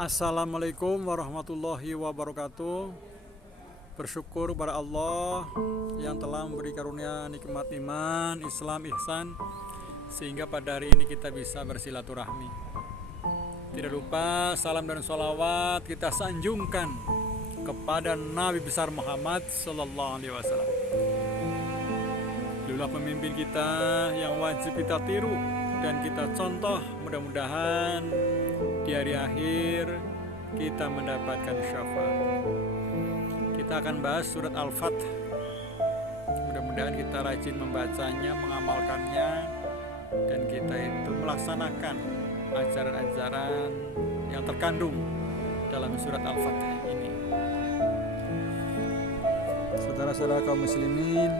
Assalamualaikum warahmatullahi wabarakatuh. Bersyukur kepada Allah yang telah memberi karunia nikmat iman, Islam, ihsan, sehingga pada hari ini kita bisa bersilaturahmi. Tidak lupa salam dan sholawat kita sanjungkan kepada Nabi besar Muhammad Sallallahu Alaihi Wasallam. Beliaulah pemimpin kita yang wajib kita tiru dan kita contoh. Mudah-mudahan di hari akhir kita mendapatkan syafaat. Kita akan bahas surat Al-Fath. Mudah-mudahan kita rajin membacanya, mengamalkannya, dan kita itu melaksanakan ajaran-ajaran yang terkandung dalam surat Al-Fath ini. Saudara-saudara kaum muslimin,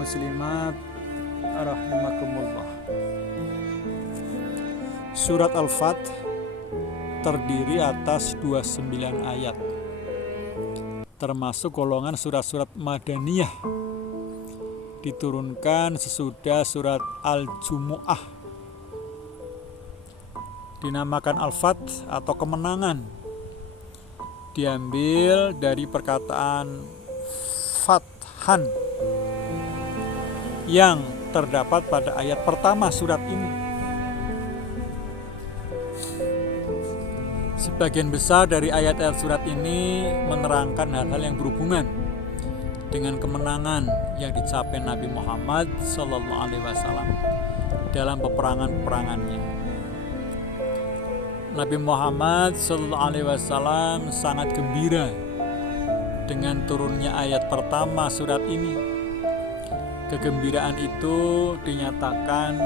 muslimat, rahimakumullah. Surat Al-Fath terdiri atas 29 ayat, termasuk golongan surat-surat Madaniyah, diturunkan sesudah surat Al-Jumu'ah. Dinamakan Al-Fath atau kemenangan, diambil dari perkataan Fathan yang terdapat pada ayat pertama surat ini. Sebagian besar dari ayat-ayat surat ini menerangkan hal-hal yang berhubungan dengan kemenangan yang dicapai Nabi Muhammad Sallallahu Alaihi Wasallam dalam peperangan-peperangannya. Nabi Muhammad Sallallahu Alaihi Wasallam sangat gembira dengan turunnya ayat pertama surat ini. Kegembiraan itu dinyatakan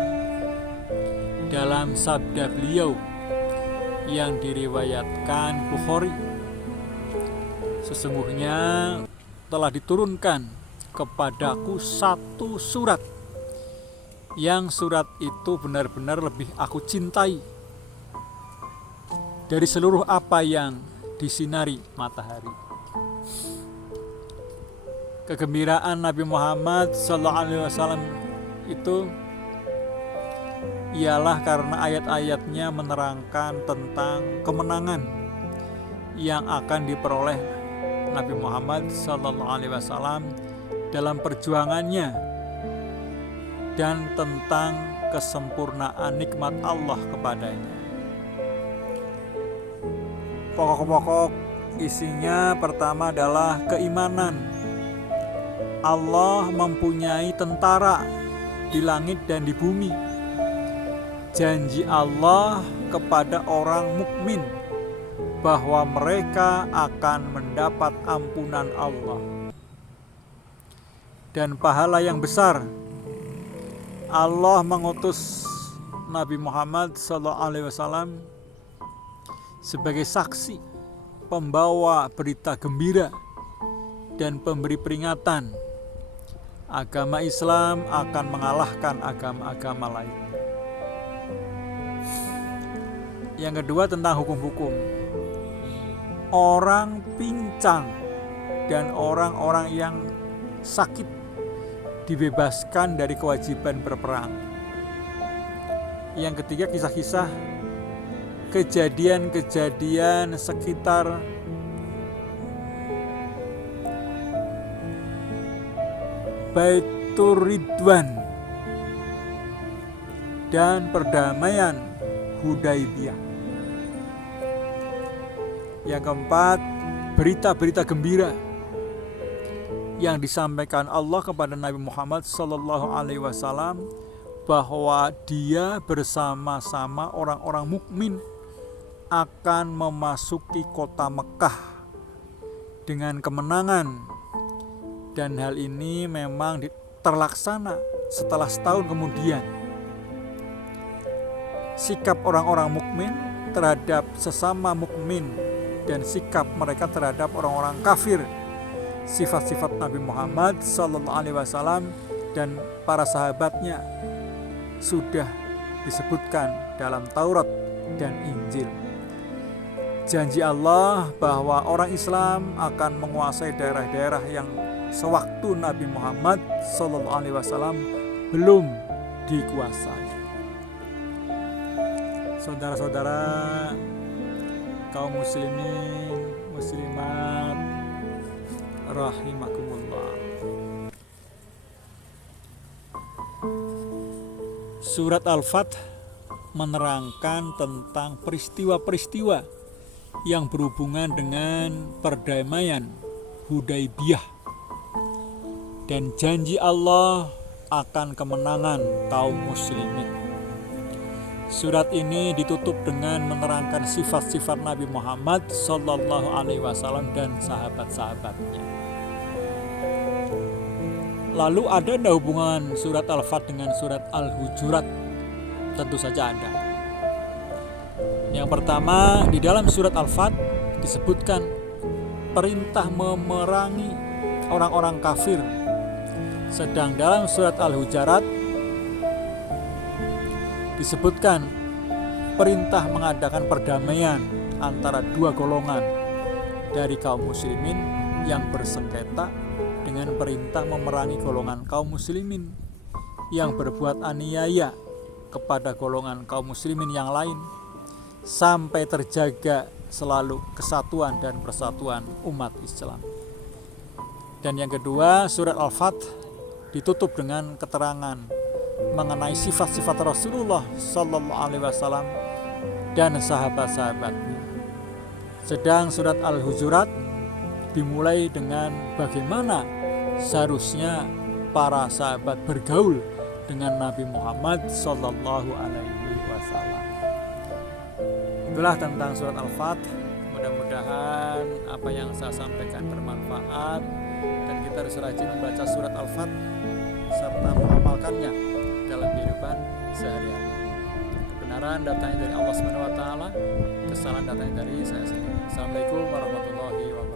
dalam sabda beliau yang diriwayatkan Bukhari. Sesungguhnya telah diturunkan kepadaku satu surat, yang surat itu benar-benar lebih aku cintai dari seluruh apa yang disinari matahari. Kegembiraan Nabi Muhammad SAW itu ialah karena ayat-ayatnya menerangkan tentang kemenangan yang akan diperoleh Nabi Muhammad SAW dalam perjuangannya, dan tentang kesempurnaan nikmat Allah kepadanya. Pokok-pokok isinya pertama adalah keimanan Allah mempunyai tentara di langit dan di bumi. Janji Allah kepada orang mukmin bahwa mereka akan mendapat ampunan Allah dan pahala yang besar. Allah mengutus Nabi Muhammad SAW sebagai saksi, pembawa berita gembira dan pemberi peringatan. Agama Islam akan mengalahkan agama-agama lain. Yang kedua tentang hukum-hukum. Orang pincang dan orang-orang yang sakit dibebaskan dari kewajiban berperang. Yang ketiga kisah-kisah kejadian-kejadian sekitar Baitur Ridwan dan perdamaian Hudaibiyah. Yang keempat, berita-berita gembira yang disampaikan Allah kepada Nabi Muhammad Sallallahu Alaihi Wasallam bahwa dia bersama-sama orang-orang mukmin akan memasuki kota Mekah dengan kemenangan, dan hal ini memang terlaksana setelah setahun kemudian. Sikap orang-orang mukmin terhadap sesama mukmin dan sikap mereka terhadap orang-orang kafir, sifat-sifat Nabi Muhammad Sallallahu Alaihi Wasallam dan para sahabatnya sudah disebutkan dalam Taurat dan Injil. Janji Allah bahwa orang Islam akan menguasai daerah-daerah yang sewaktu Nabi Muhammad Sallallahu Alaihi Wasallam belum dikuasai. Saudara-saudara kaum muslimin muslimat rahimakumullah. Surat Al-Fath menerangkan tentang peristiwa-peristiwa yang berhubungan dengan perdamaian Hudaybiyah dan janji Allah akan kemenangan kaum muslimin. Surat ini ditutup dengan menerangkan sifat-sifat Nabi Muhammad Sallallahu Alaihi Wasallam dan sahabat-sahabatnya. Lalu ada enggak hubungan surat Al-Fath dengan surat Al-Hujurat? Tentu saja ada. Yang pertama, di dalam surat Al-Fath disebutkan perintah memerangi orang-orang kafir. Sedang dalam surat Al-Hujurat disebutkan perintah mengadakan perdamaian antara dua golongan dari kaum muslimin yang bersengketa dengan perintah memerangi golongan kaum muslimin yang berbuat aniaya kepada golongan kaum muslimin yang lain sampai terjaga selalu kesatuan dan persatuan umat Islam. Dan yang kedua, surat Al-Fath ditutup dengan keterangan mengenai sifat-sifat Rasulullah Sallallahu Alaihi Wasallam dan sahabat-sahabatnya. Sedang surat Al-Hujurat dimulai dengan bagaimana seharusnya para sahabat bergaul dengan Nabi Muhammad Sallallahu Alaihi Wasallam. Itulah tentang surat Al-Fath. Mudah-mudahan apa yang saya sampaikan bermanfaat dan kita harus rajin membaca surat Al-Fath serta mengamalkannya dalam kehidupan sehari-hari. Kebenaran datangnya dari Allah Subhanahu wa taala, kesalahan datangnya dari saya sendiri. Assalamualaikum warahmatullahi wabarakatuh.